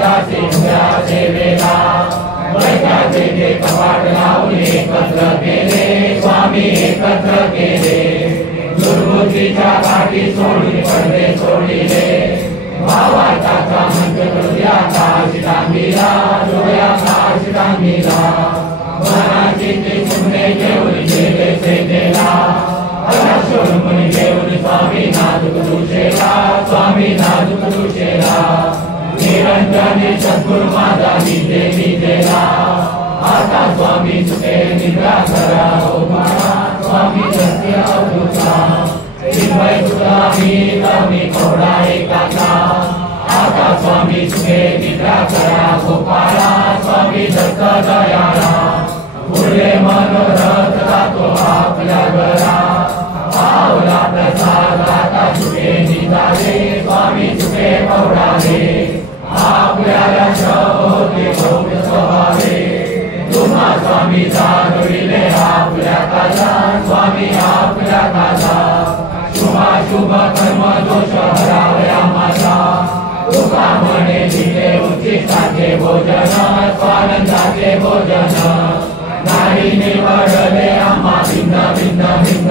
दासी मुळा सेवेला वैद्याचे ते कपाट लावून एकत्र केले स्वामी एकत्र केले दुर्बुद्धीच्या गाठी सोडून पडदे सोडिले भावार्थाचा मंत्र हृदयाचा शिरांगीला डोळ्याचा शिरांगीला मनाची ते सुमने घेऊन गेले सेवेला सोडून घेऊन स्वामी नाजुक तुळशेला स्वामी नाजुक तुळशेला निरंजनी सद्गुरु माझा निजे निजेला आता स्वामी सुखे निद्रा करा स्वामी सत्य अवधूता निर्भय सुता मी कोडा एकाचा आता स्वामी सुखे निद्रा करा गोपाळा स्वामी दत्त दयाळा पुढे मनोरथ जातो आपल्या घरा पावला प्रसाद आता सुखे निघाले स्वामी सुखे पवडाले आपल्याला होते भव्य स्वभावे तुम्हा स्वामी जाणविले आपल्या काजा स्वामी आपल्या काजा शुभ कर्म दोष हरावया माझा तुका म्हणे दिले उचिताचे भोजन स्वानंदाचे भोजन नाही निवडले आम्हा भिन्न भिन्न भिन्न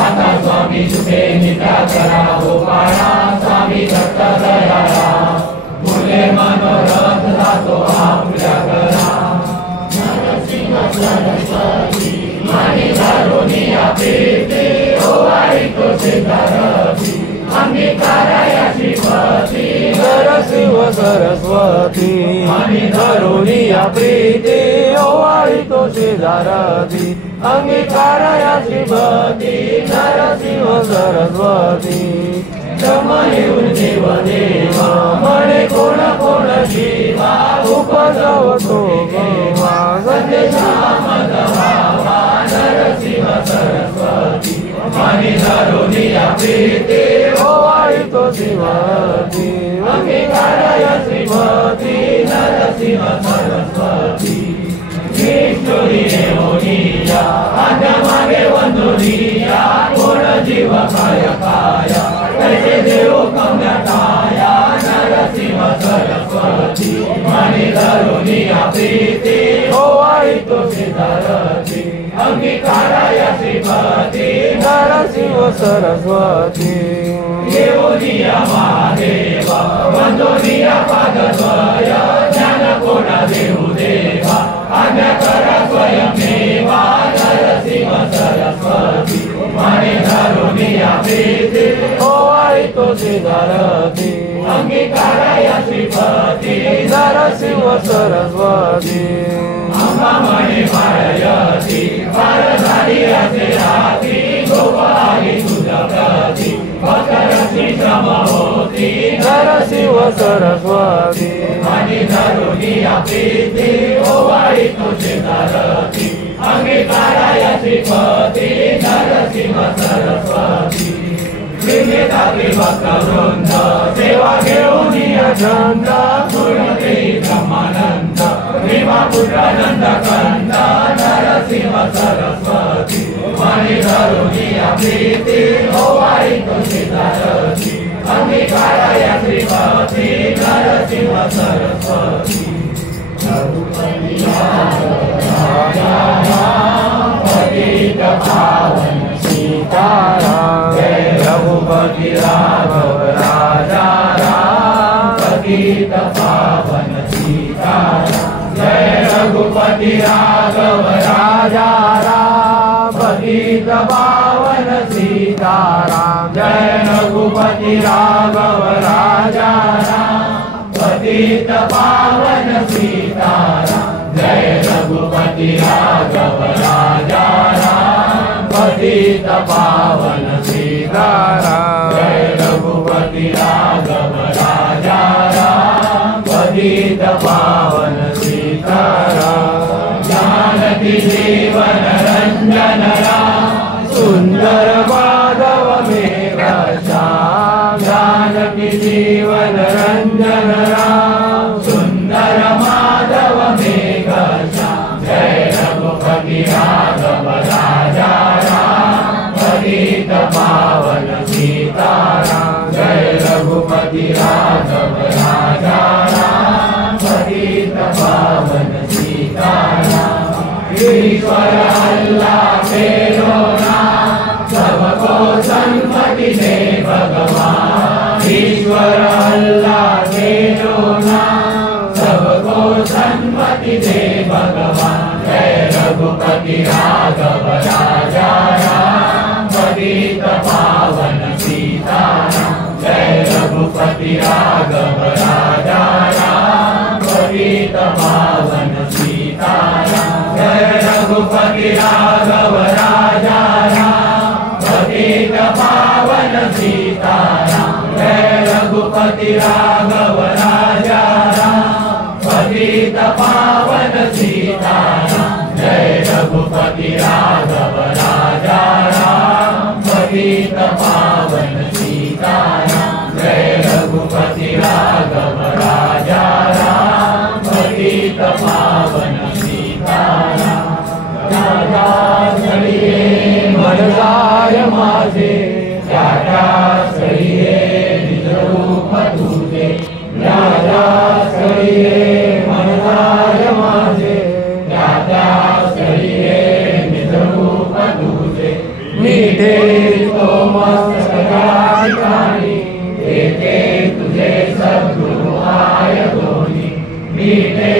आता स्वामी सुखे निद्रा करा गोपाळा स्वामी दत्त दयाळा फुले मनोरथ जातो आपल्या घरा नरसिंह सरस्वती मानी धरुणी प्रीती ओवाळीतो सिद्धारती अंगीकाराया श्रीपती नरसिंह सरस्वती मानी धरुणी प्रीती ओवाळीतो सिद्धारती अंगीकाराया श्रीपती नरसिंह सरस्वती जमयून देव देवा म्हणे कोण कोण शिवा उपजवतो केव्हा संदेशा मधवावा नरसिंह सरस्वती मानी धरुणी प्रीती ओवाळीतो शिवती अंगीकाराया श्रीपती नरसिंह सरस्वती ईश्वरी होनिया आज्ञा मागे वंदुनिया कोण जीव काय काया कैसे देव कमल्या काया नरसिंह सरस्वती मानी धरुणी प्रीती ओवाळीतो सिद्धारती अंगीकाराया श्रीपती नरसिंह सरस्वती देवोनिया महादेवा वंदुनिया पादद्वय ज्ञान कोणा देऊ देवा आज्ञा करा स्वयमेवा नरसिंह सरस्वती मानी धरुणी प्रीती ओवाळीतो सिद्धारती अंगीकाराया श्रीपती नरसिंह सरस्वती अंबा म्हणे माळयती पारधारी असे राती गोपाली तुझ्या प्रती भक्तरसी श्रम होती नरसिंह सरस्वती मानी धरुणी प्रीती ओवाळीतो सिद्धारती अंगीकाराया श्रीपती नरसिंह सरस्वती विवेकाचे भक्तवृंद सेवा घेऊन छंद पूर्णते ब्रह्मानंद भीमापुत्र नंद कंद नरसिंह सरस्वती मानी धरुणी प्रीती ओवाळीतो सिद्धारती अंगीकाराया श्रीपती नरसिंह सरस्वती पतित पावन सीताराम जय रघुपति राघव राजा राम पतित पावन सीताराम जय रघुपति राघव राजा राम पतित पावन सीताराम जय रघुपति राघव राजा राम पतित पावन सीताराम जय रघुपति राघव राजा राम पतित पावन सीताराम जय रघुपति राघव राजा राम पतित पावन सीताराम जानकी जीवन रंजन राम सुंदर माधव मेरा श्याम जानकी जीवन रंजन राम सुंदर माधव मेघा श्याम जय रघुपति राघव राजा राम पतित पावन सीताराम जय रघु ईश्वर अल्लाह तेरो नाम सबको सन्मति दे भगवान। ईश्वर अल्लाह तेरो नाम सबको सन्मति दे भगवान। जय रघुपति राघव राजा राम पतित पावन सीताराम। जय रघुपति राघव राजा राम पतित पावन सीताराम। जय रघुपति राघव राजा राम पतित पावन सीताराम। जय रघुपति राघव राजा राम पतित पावन सीताराम। जय रघुपति राघव राजा राम पतित पावन सीताराम। जय रघुपति राघव राजा राम पतित पावन सीताराम। राजा सळिये मनसाय माझे राजा सळिये निज रूप तुझे। राजा सळिये मनसाय माझे राजा सळिये निज रूप तुझे। मीठे तो मस्तका ठिकाणी येते तुझे सद्गुरु आय दोन्ही। मीठे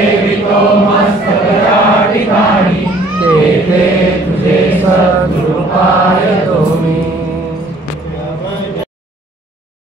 तो मस्तका ठिकाणी येते तुझे सद्गुरु आय